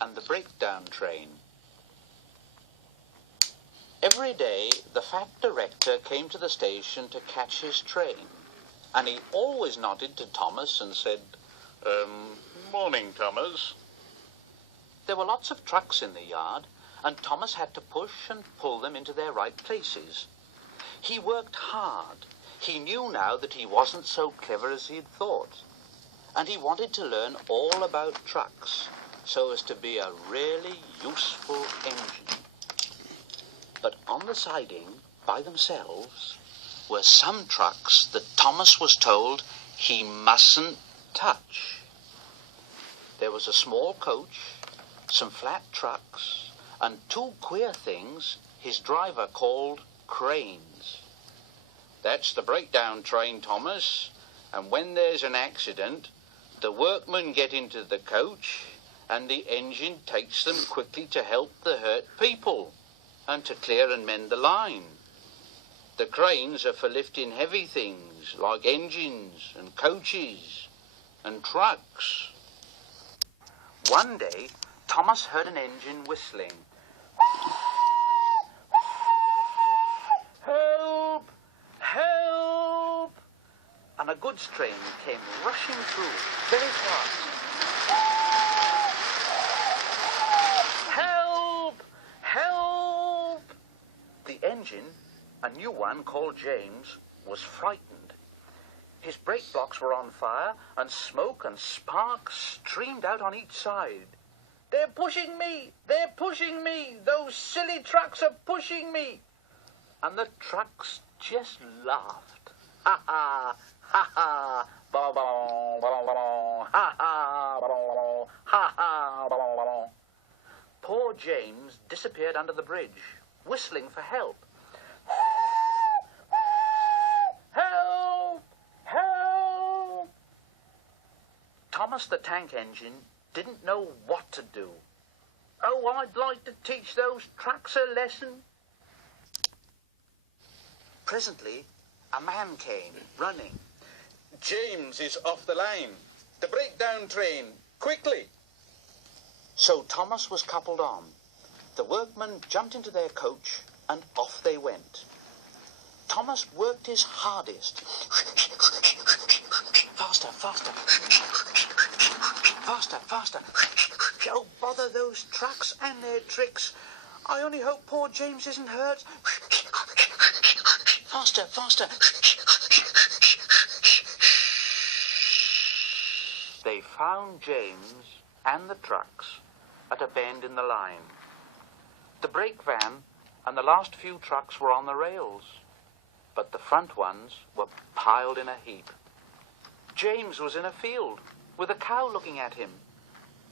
And the breakdown train. Every day, the fat director came to the station to catch his train, and he always nodded to Thomas and said, "Morning, Thomas." There were lots of trucks in the yard, and Thomas had to push and pull them into their right places. He worked hard. He knew now that he wasn't so clever as he had thought, and he wanted to learn all about trucks so as to be a really useful engine. But on the siding, by themselves, were some trucks that Thomas was told he mustn't touch. There was a small coach, some flat trucks, and two queer things his driver called cranes. "That's the breakdown train, Thomas, and when there's an accident, the workmen get into the coach and the engine takes them quickly to help the hurt people and to clear and mend the line. The cranes are for lifting heavy things like engines and coaches and trucks." One day, Thomas heard an engine whistling. "Help! Help!" And a goods train came rushing through very fast. "Help! Help!" The engine, a new one called James, was frightened. His brake blocks were on fire, and smoke and sparks streamed out on each side. "They're pushing me! They're pushing me! Those silly trucks are pushing me!" And the trucks just laughed. "Ha ha! Ha ha! Ba ba ba ba, ha ha! Ba ha ha! Ba." Poor James disappeared under the bridge, whistling for help. "Help! Help!" Thomas the Tank Engine didn't know what to do. "Oh, I'd like to teach those trucks a lesson." Presently, a man came, running. "James is off the line. The breakdown train. Quickly!" So Thomas was coupled on. The workmen jumped into their coach, and off they went. Thomas worked his hardest. "Faster, faster! Faster, faster! Oh, bother those trucks and their tricks! I only hope poor James isn't hurt. Faster, faster!" They found James and the trucks at a bend in the line. The brake van and the last few trucks were on the rails, but the front ones were piled in a heap. James was in a field with a cow looking at him,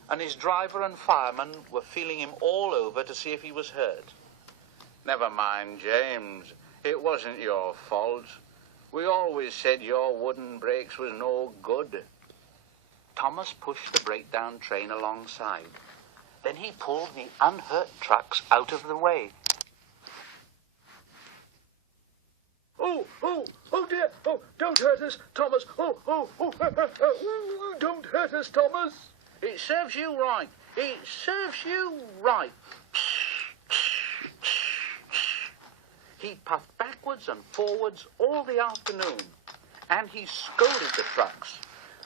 and his driver and fireman were feeling him all over to see if he was hurt. "Never mind, James. It wasn't your fault. We always said your wooden brakes was no good." Thomas pushed the breakdown train alongside. Then he pulled the unhurt trucks out of the way. Oh dear! Oh, don't hurt us, Thomas! Don't hurt us, Thomas! It serves you right! It serves you right! He puffed backwards and forwards all the afternoon, and he scolded the trucks.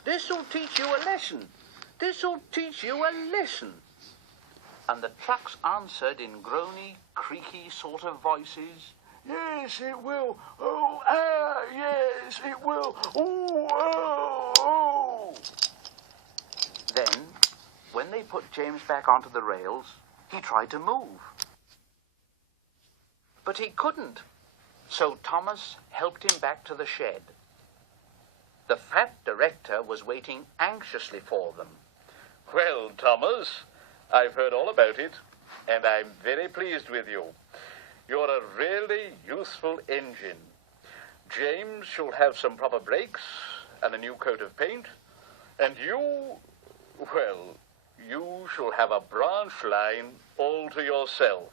"This'll teach you a lesson! This'll teach you a lesson!" And the trucks answered in groany, creaky sort of voices, "Yes, it will. Oh, yes, it will. Oh." Then, when they put James back onto the rails, he tried to move. But he couldn't, so Thomas helped him back to the shed. The fat director was waiting anxiously for them. "Well, Thomas, I've heard all about it, and I'm very pleased with you. You're a really useful engine. James shall have some proper brakes and a new coat of paint, and you shall have a branch line all to yourself."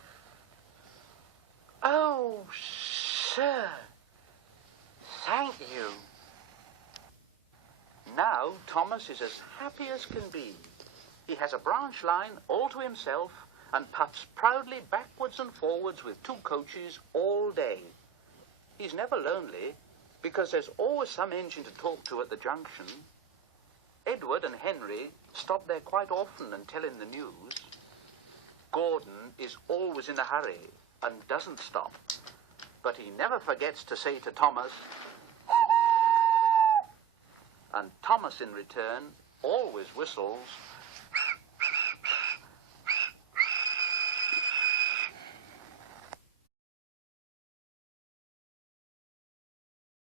"Oh, sir, thank you." Now Thomas is as happy as can be. He has a branch line all to himself and puffs proudly backwards and forwards with two coaches all day. He's never lonely because there's always some engine to talk to at the junction. Edward and Henry stop there quite often and tell him the news. Gordon is always in a hurry and doesn't stop, but he never forgets to say to Thomas, and Thomas in return always whistles,